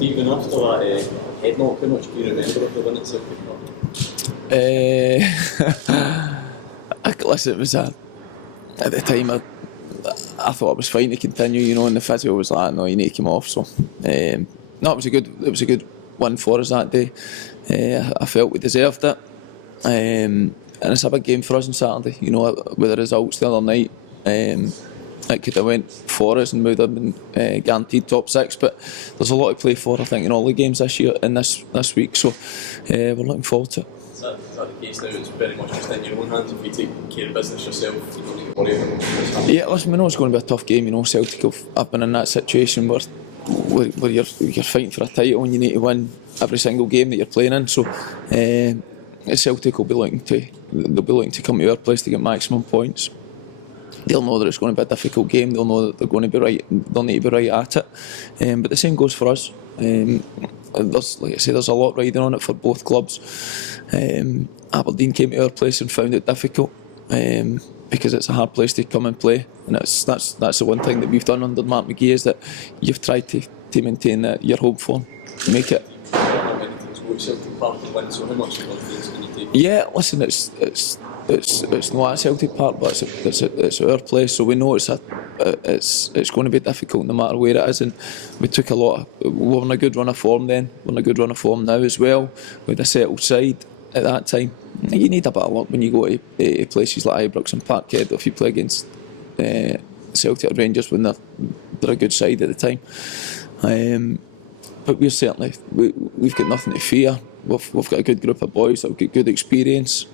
Even after that head knock, how much do you remember of the win at Celtic Cup? Listen, it was at the time I thought it was fine to continue, you know, and the physio was like, no, you need to come off. So no, it was a good win for us that day. I felt we deserved it, and it's a big game for us on Saturday. You know, with the results the other night, it could have went for us and we would have been guaranteed top six. But there's a lot to play for, I think, in all the games this year and this week. So we're looking forward to it. Is that the case now? It's very much just in your own hands. If you take care of business yourself, you don't need to worry about what's happening. Yeah, listen, we know it's going to be a tough game. You know, Celtic have been in that situation where you're fighting for a title and you need to win every single game that you're playing in. So Celtic will be looking to come to our place to get maximum points. They'll know that it's going to be a difficult game. They'll know that they're going to be right. They'll need to be right at it. But the same goes for us. Like I say, there's a lot riding on it for both clubs. Aberdeen came to our place and found it difficult because it's a hard place to come and play. And that's the one thing that we've done under Mark McGee, is that you've tried to maintain your home form, make it. Celtic Park to win, so how much confidence can you take? Yeah, listen, it's not at Celtic Park, but it's our place, so we know it's going to be difficult no matter where it is. And we took we're on a good run of form then. We're on a good run of form now as well. We had a settled side at that time. You need a bit of luck when you go to places like Ibrox and Parkhead, if you play against Celtic or Rangers when they're a good side at the time. But we're certainly, we've got nothing to fear. We've got a good group of boys that have got good experience,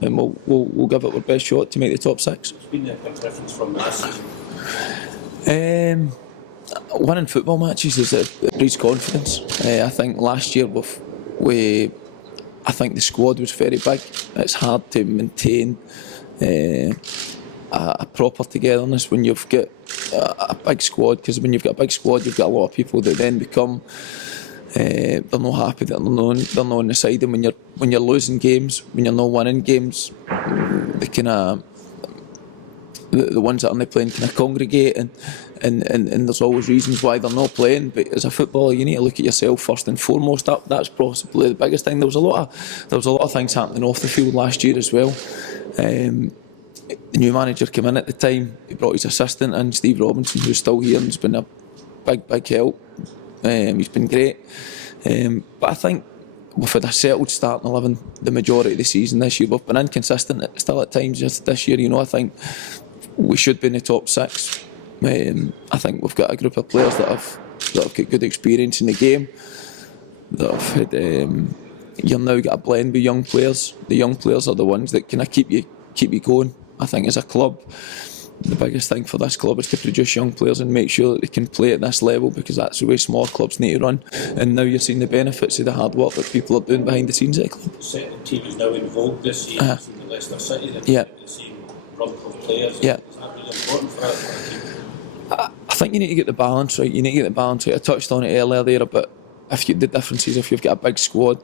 and we'll give it our best shot to make the top six. What's been the difference from last season? Winning football matches it breeds confidence. I think last year I think the squad was very big. It's hard to maintain a proper togetherness when you've got a big squad, because when you've got a big squad you've got a lot of people that then become they're not happy that they're not on the side, and when you're losing games, when you're not winning games, the ones that aren't playing kind of congregate, and there's always reasons why they're not playing. But as a footballer, you need to look at yourself first and foremost. That's possibly the biggest thing. There was a lot of things happening off the field last year as well. The new manager came in at the time. He brought his assistant in, Steve Robinson, who's still here and has been a big help. He's been great. But I think we've had a settled starting 11 the majority of the season this year. We've been inconsistent still at times just this year. You know, I think we should be in the top six. I think we've got a group of players that have got good experience in the game. That have had. You've now got a blend with young players. The young players are the ones that kind of keep you going. I think as a club, the biggest thing for this club is to produce young players and make sure that they can play at this level, because that's the way small clubs need to run. And now you're seeing the benefits of the hard work that people are doing behind the scenes at the club. Certain team is now involved this year. You've seen the Leicester City, the same rump of players. Yeah. Is that really important for that team? I think you need to get the balance right. You need to get the balance right. I touched on it earlier there, but the difference is if you've got a big squad,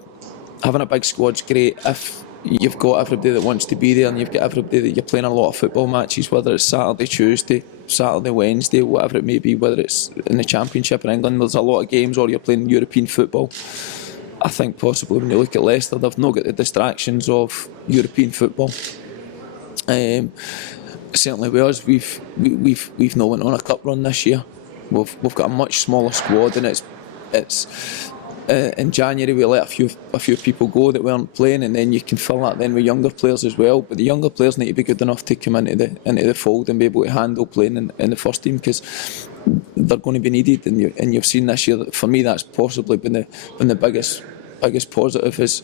having a big squad's great if you've got everybody that wants to be there, and you've got everybody that you're playing a lot of football matches, whether it's Saturday, Tuesday, Saturday, Wednesday, whatever it may be, whether it's in the Championship in England, there's a lot of games, or you're playing European football. I think possibly when you look at Leicester, they've not got the distractions of European football. Certainly with us, we've not went on a cup run this year. We've got a much smaller squad, and it's in January we let a few people go that weren't playing, and then you can fill that then with younger players as well. But the younger players need to be good enough to come into the fold and be able to handle playing in the first team, because they're going to be needed. And you've seen this year that for me that's possibly been the biggest positive is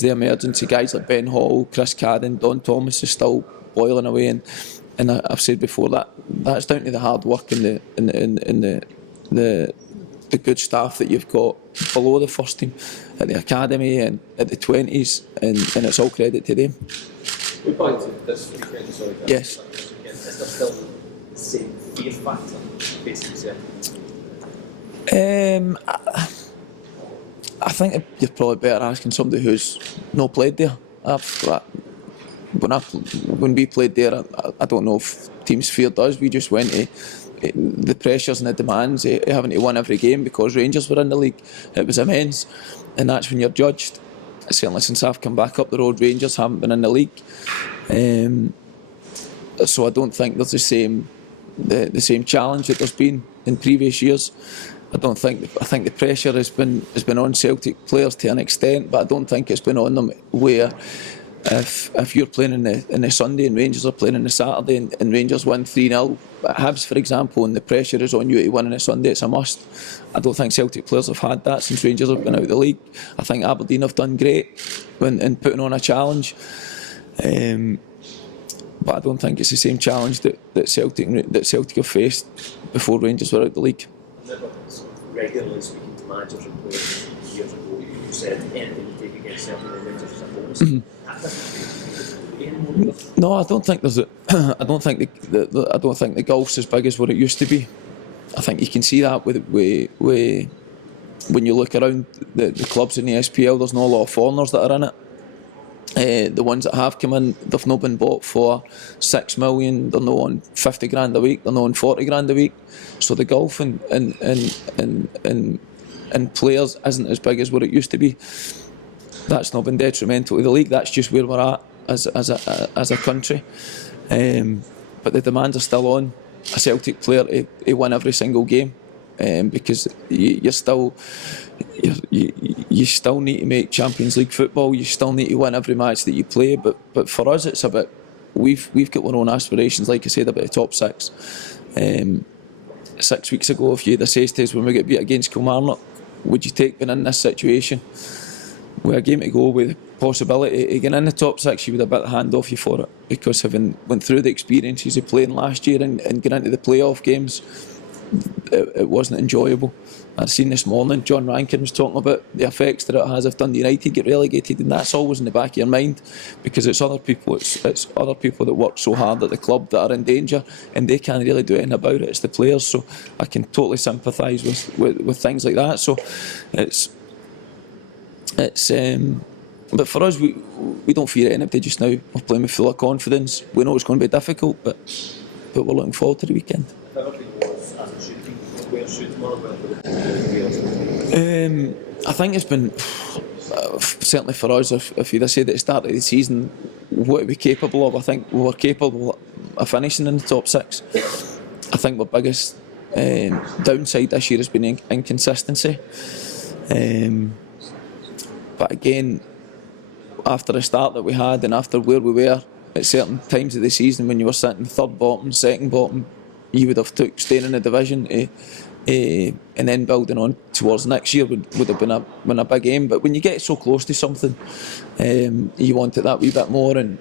the emergence of guys like Ben Hall, Chris Cadden, Don Thomas is still boiling away, and I've said before that's down to the hard work and the good staff that you've got below the first team, at the academy and at the 20s, and it's all credit to them. We're back to this weekend, sorry. Yes. Is there still the same fear factor facing Celtic? I think you're probably better asking somebody who's not played there. When we played there, I don't know if teams feared us. We just went to the pressures and the demands of having to win every game because Rangers were in the league. It was immense, and that's when you're judged. Certainly since I've come back up the road, Rangers haven't been in the league. So I don't think there's the same challenge that there's been in previous years. I think the pressure has been on Celtic players to an extent, but I don't think it's been on them where if you're playing in the Sunday and Rangers are playing on the Saturday and Rangers win 3-0, Hibs for example, and the pressure is on you to win on a Sunday, it's a must. I don't think Celtic players have had that since Rangers have been out of the league. I think Aberdeen have done great in putting on a challenge. But I don't think it's the same challenge that Celtic have faced before Rangers were out of the league. Regularly speaking to managers and players years ago, you said anything you take against Celtic or Rangers is a bonus. No, I don't think there's I don't think the gulf's as big as what it used to be. I think you can see that with when you look around the clubs in the SPL. There's not a lot of foreigners that are in it. The ones that have come in, they've not been bought for 6 million. They're not on 50 grand a week. They're not on 40 grand a week. So the gulf in players isn't as big as what it used to be. That's not been detrimental to the league. That's just where we're at as a country. But the demands are still on a Celtic player to win every single game, because you still need to make Champions League football. You still need to win every match that you play. But for us, it's about we've got our own aspirations. Like I said about the top six. 6 weeks ago, if you'd have said to us when we get beat against Kilmarnock, would you take being in this situation with a game to go with the possibility of getting in the top six, you would have bit the hand off you for it, because having went through the experiences of playing last year and getting into the playoff games, it wasn't enjoyable. I've seen this morning John Rankin was talking about the effects that it has if Dundee United get relegated, and that's always in the back of your mind, because it's other people that work so hard at the club that are in danger and they can't really do anything about it. It's the players, so I can totally sympathise with things like that. So it's but for us, we don't fear anybody just now. We're playing with full of confidence. We know it's going to be difficult, but we're looking forward to the weekend. I think it's been certainly for us. If you'd have said at the start of the season what are we capable of, I think we were capable of finishing in the top six. I think our biggest downside this year has been inconsistency. But again, after the start that we had and after where we were at certain times of the season, when you were sitting third bottom, second bottom, you would have took staying in the division and then building on towards next year would have been a big aim. But when you get so close to something, you want it that wee bit more, and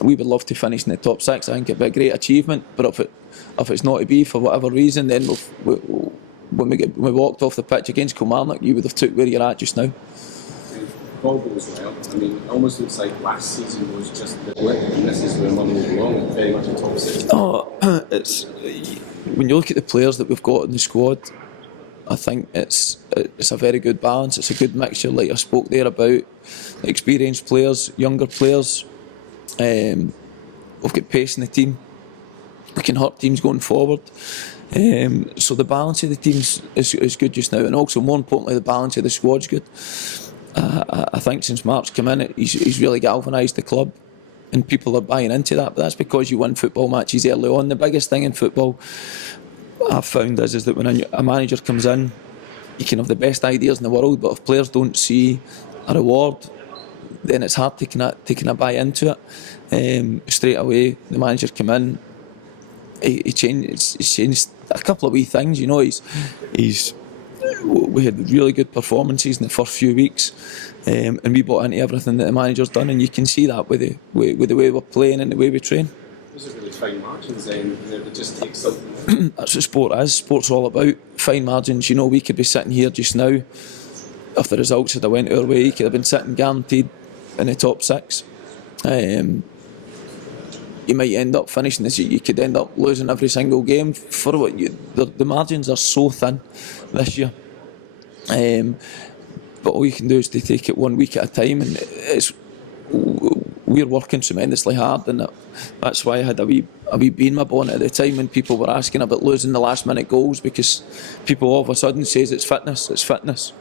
we would love to finish in the top six. I think it'd be a great achievement, but if it's not to be for whatever reason, then when we walked off the pitch against Kilmarnock, you would have took where you're at just now. Ball goes well. I mean, it almost looks like last season was just the blip, and this is where money will belong, very much a top six. It's when you look at the players that we've got in the squad, I think it's a very good balance. It's a good mixture, like I spoke there about experienced players, younger players. We've got pace in the team. We can hurt teams going forward. So the balance of the teams is good just now, and also more importantly, the balance of the squad's good. I think since Mark's come in, he's really galvanised the club, and people are buying into that. But that's because you win football matches early on. The biggest thing in football I've found is that when a manager comes in, you can have the best ideas in the world, but if players don't see a reward, then it's hard to kind of buy into it. Straight away, the manager come in, he changed a couple of wee things. You know, we had really good performances in the first few weeks, and we bought into everything that the manager's done, and you can see that with the way we're playing and the way we train. Those are really fine margins then, it just takes something. That's what sport is. Sport's all about fine margins. You know, we could be sitting here just now, if the results had went our way, you could have been sitting guaranteed in the top six. You might end up finishing this. You could end up losing every single game. For what the margins are so thin this year. But all you can do is to take it 1 week at a time, and we're working tremendously hard, and that's why I had a wee bee in my bonnet at the time when people were asking about losing the last minute goals, because people all of a sudden says it's fitness.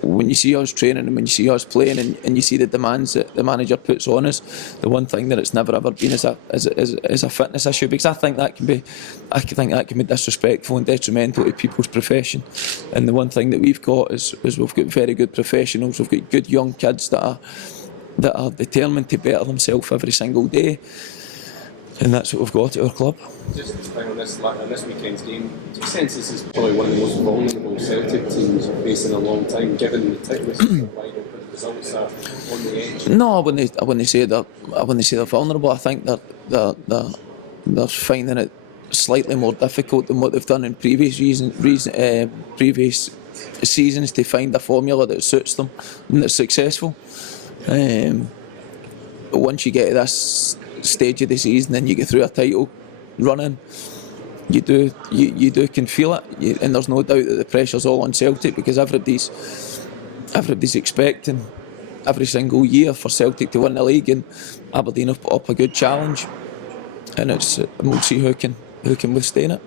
When you see us training and when you see us playing and you see the demands that the manager puts on us, the one thing that it's never ever been is a fitness issue, because I think that can be disrespectful and detrimental to people's profession. And the one thing that we've got is we've got very good professionals, we've got good young kids that are determined to better themselves every single day, and that's what we've got at our club. Just to explain on this weekend's game, do you sense this is probably one of the most vulnerable Celtic teams you've faced in a long time, given the thickness of the wide open results are on the edge? No, I wouldn't say they're vulnerable. I think they're finding it slightly more difficult than what they've done in previous seasons to find a formula that suits them and that's successful. But once you get to this stage of the season and you get through a title running, you can feel it, and there's no doubt that the pressure's all on Celtic, because everybody's expecting every single year for Celtic to win the league, and Aberdeen have put up a good challenge, and we'll see who can withstand it.